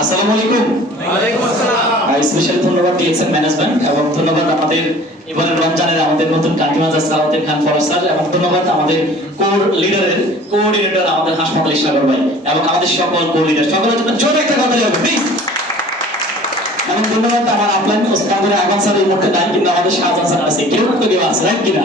আসসালামু আলাইকুম। ওয়ালাইকুম আসসালাম। স্পেশাল ধন্যবাদ ডিএক্সএন ম্যানেজমেন্ট এবং ধন্যবাদ আমাদের এবারে রমজানের আমাদের নতুন কান্ট্রি সালাউদ্দিন খান ফরজ স্যার এবং ধন্যবাদ আমাদের কোর লিডারের কোঅর্ডিনেটর আমাদের হাসপাতাল ইসলাগর ভাই এবং আমাদের সকল কোর লিডার সকলের জন্য জোরে একটা কথা হবে প্লিজ। এবং ধন্যবাদ আমার আপলাইন ওস্তাদের আগন স্যার এই মুহূর্তে নাই, কিন্তু আমাদের শাহজাহান স্যার আছে, কেউ তো কেউ আছে রাইট কিনা,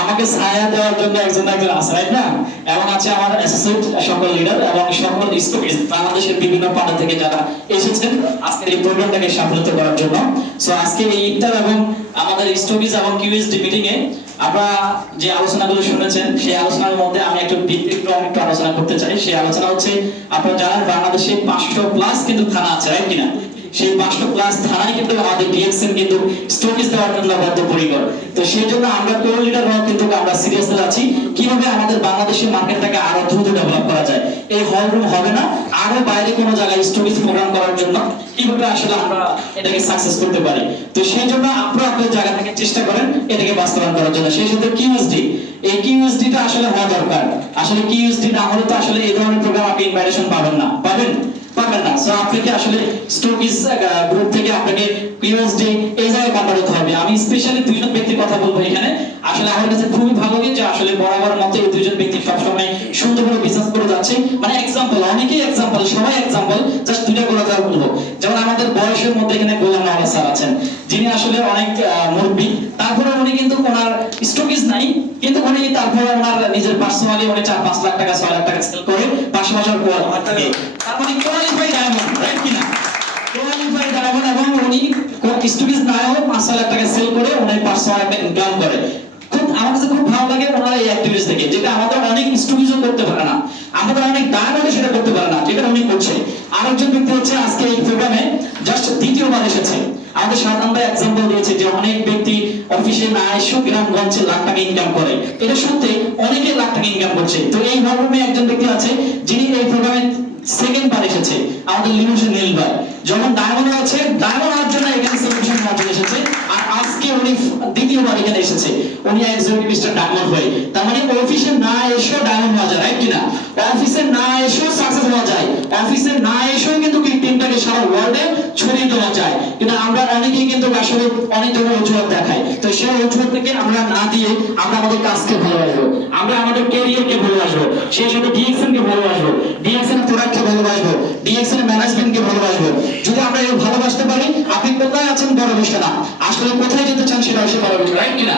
আমাকে ছায়া দেওয়ার জন্য একজন আছে রাইট না, এবং আছে আমার অ্যাসোসিয়েট সকল লিডার এবং সকল স্টুডেন্ট বাংলাদেশের বিভিন্ন প্রান্ত থেকে যারা এসেছেন আজকের এই প্রোগ্রামটাকে সফলতা করার জন্য। সো আজকে এই ইফতার এবং আমাদের স্টুডেন্টস এবং কিউএসডি মিটিং এ আপনারা যে আলোচনাগুলো শুনেছেন সেই আলোচনার মধ্যে আমি একটু ব্যতিক্রম একটু আলোচনা করতে চাই। সেই আলোচনা হচ্ছে আপনারা জানেন বাংলাদেশে 500+ কিন্তু থানা আছে রাইট কিনা, সেই 500+ থানায় কিন্তু আমাদের ডিএক্সএন কিন্তু স্টকিস দেওয়ার জন্য বদ্ধপরিকর। তো সেই জন্য আমরা কোর লিডাররাও কিন্তু আমরা সিরিয়াসলি আছি কিভাবে আমাদের বাংলাদেশের মার্কেটটাকে আরো দ্রুত ডেভেলপ করা যায়। এই হল রুম হবে না, আরো বাইরে কোনো জায়গায় স্টকিস প্রোগ্রাম করার জন্য কিভাবে আসলে আমরা এটাকে সাকসেস করতে পারি। তো সেই জন্য আপনারা আপনাদের জায়গা থেকে চেষ্টা করেন এটাকে বাস্তবায়ন করার জন্য। সেই সাথে কিউএসডি, এই কিউএসডিটা আসলে হওয়া দরকার। আসলে কিউএসডি না হলে তো আসলে এই ধরনের প্রোগ্রাম আপনি ইনভাইটেশন পাবেন না, পাবেন না। সো আপনাকে আসলে স্টকিস গ্রুপ থেকে আপনাকে কিউএসডি এই জায়গায় কন্টাক্ট করতে হবে। আমি স্পেশালি দুইজন ব্যক্তির কথা বলবো এখানে। আসলে আমার কাছে খুবই ভালো লাগে যে আসলে বরাবর মতো এই দুইজন ব্যক্তি সবসময় সুন্দর করে বিজনেস করে যাচ্ছে। মানে এক্সাম্পল, অনেকেই এক্সাম্পল, সবাই এক্সাম্পল, জাস্ট দুইটা কথা বলবো। যেমন আমাদের বয়সের মধ্যে এখানে গোলাম নওয়াজ স্যার আছেন, যিনি আসলে অনেক মুরব্বী, তারপরে উনি কিন্তু ওনার স্টকিস নাই, কিন্তু উনি তারপরে ওনার নিজের পার্সোনালি উনি 4-5 লাখ টাকা 6 লাখ টাকা সেল করে 5 বছর পর থাকে। তার মানে কোয়ালিফাইড ডায়মন্ড রাইট কিনা, কোয়ালিফাইড ডায়মন্ড, এবং উনি স্টকিস নাও 5 লাখ টাকা সেল করে উনি পার্সোনাল একটা ইনকাম করে। আমার কাছে খুব ভালো লাগে ওনার এই অ্যাক্টিভিটিস থেকে, যেটা আমাদের অনেক স্টুডিও করতে পারে না, আমাদের অনেক ডায়মন্ড সেটা করতে পারে না, যেটা উনি করছে। আরেকজন ব্যক্তি হচ্ছে আজকে এই প্রোগ্রামে জাস্ট দ্বিতীয়বার এসেছে। আমাদের সাধারণ ভাই এক্সাম্পল দিয়েছে যে অনেক ব্যক্তি অফিসে না এসে গ্রামগঞ্জে লাখ টাকা ইনকাম করে, এটা সত্যি অনেকে লাখ টাকা ইনকাম করছে। তো এই মর্মে একজন ব্যক্তি আছে যিনি এই প্রোগ্রামে সেকেন্ড বার এসেছে, আমাদের লিমোশন নীল ভাই। যখন ডায়মন্ড আছে, ডায়মন্ড হওয়ার জন্য এখানে সেলিব্রেশন করার জন্য এসেছে, আর আজকে উনি দ্বিতীয়বার এখানে এসেছে, উনি একজন মিস্টার ডায়মন্ড হয়ে। তার মানে অফিসে না এসেও ডায়মন্ড হওয়া যায় রাইট কিনা, অফিসে না এসেও সাকসেস হওয়া যায়, অফিসে না এসেও কিন্তু কি টিমটাকে সারা ওয়ার্ল্ডে ছড়িয়ে দেওয়া যায়। কিন্তু আমরা অনেকেই কিন্তু আসলে অনেক ধরনের অজুহাত দেখাই। তো সেই অজুহাত থেকে আমরা না দিয়ে আমরা আমাদের কাজকে ভালোবাসবো, আমরা আমাদের ক্যারিয়ারকে ভালোবাসবো, সেই সাথে ডিএক্সএন কে ভালোবাসবো, ডিএক্সএন প্রোডাক্টকে ভালোবাসবো, ডিএক্সএন ম্যানেজমেন্টকে ভালোবাসবো। যদি আমরা এই ভালোবাসতে পারি, আপনি কোথায় আছেন বড় বিষয় না, আসলে কোথায় যেতে চান সেটা হচ্ছে বড় বিষয় রাইট কিনা।